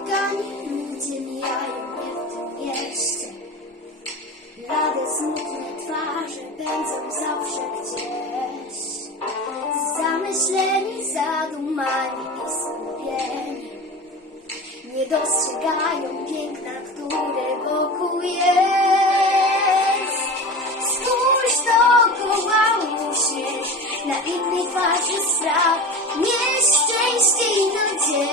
spotykań ludzie mijają mnie w tym mieście. Blade, smutne twarze pędzą zawsze gdzieś. Zamyśleni, zadumani i skupieni. Nie dostrzegają piękna, które wokół jest. Spójrz dookoła uśmiech, na innej twarzy strach, nieszczęście i nadzieję,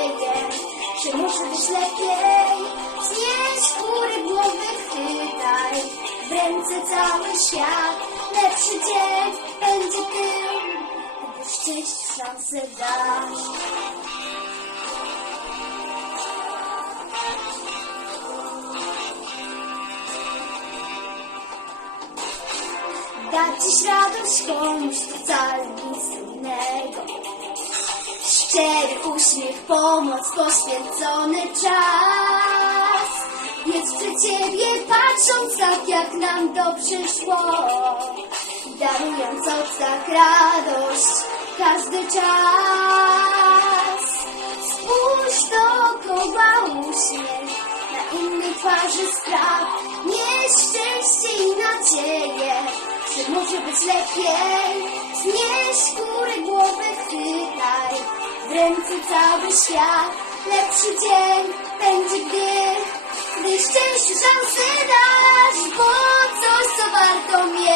być lepiej. Znieś góry głowy, chwytaj w ręce cały świat. Lepszy dzień będzie tym, gdy szczęściu szansę dasz. Dać dziś radość komuś to wcale nic trudnego. Uśmiech, pomoc, poświęcony czas. Jest przy ciebie patrząc tak jak nam dobrze szło. Darując oddech radość każdy czas. Spójrz dookoła uśmiech, na innej twarzy strach, nieszczęście i nadzieję, że może być lepiej. W ręce cały świat. Lepszy dzień będzie, gdy, gdy szczęściu szansę dasz, bo coś, co warto mieć.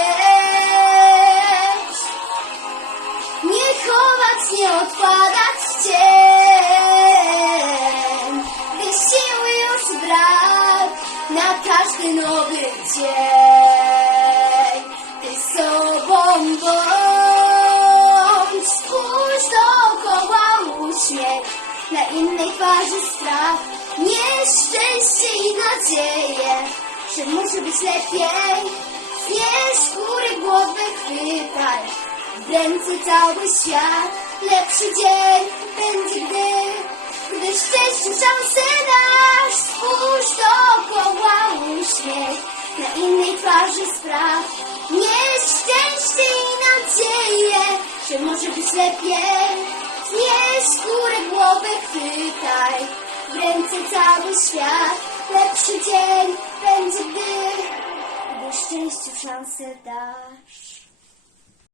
Nie chować, nie odkładać w cień. Gdy siły już brak na każdy nowy dzień. Ty sobą bądź, na innej twarzy strach, nieszczęście i nadzieję, że może być lepiej. Znieś góry głowy, chwytaj w ręce cały świat. Lepszy dzień będzie, gdy, gdy szczęściu szansę dasz. Spójrz dookoła uśmiech, na innej twarzy spraw. Nieszczęście i nadzieję, że może być lepiej. Znieś górę głowy, chwytaj w ręce cały świat. Lepszy dzień będzie, gdy, gdy szczęściu szansę dasz.